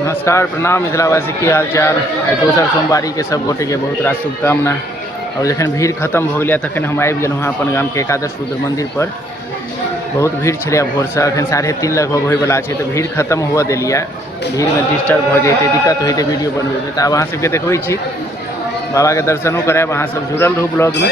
नमस्कार, प्रणाम मिथिलावासी की हालचाल। दोसर सोमवारी के सब गोटे के बहुत रास शुभकामना। और जखन भीड़ खत्म हो गया तखन हम आबि गेलहुँ हँ अपन गाम के एकादश रुद्र मंदिर पर। बहुत भीड़ छलै भोर से, अखन 3:30 लगभग होयवला छै, तो भीड़ खत्म हुआ देलिए। भीड़ में डिस्टर्ब हो जेतै, दिक्कत होते वीडियो बनबे में। तो आब अहाँ सबके देखबै छी, बाबा के दर्शनों करायब। अहाँ सब जुड़ल रहू ब्लॉग में।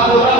Hallelujah.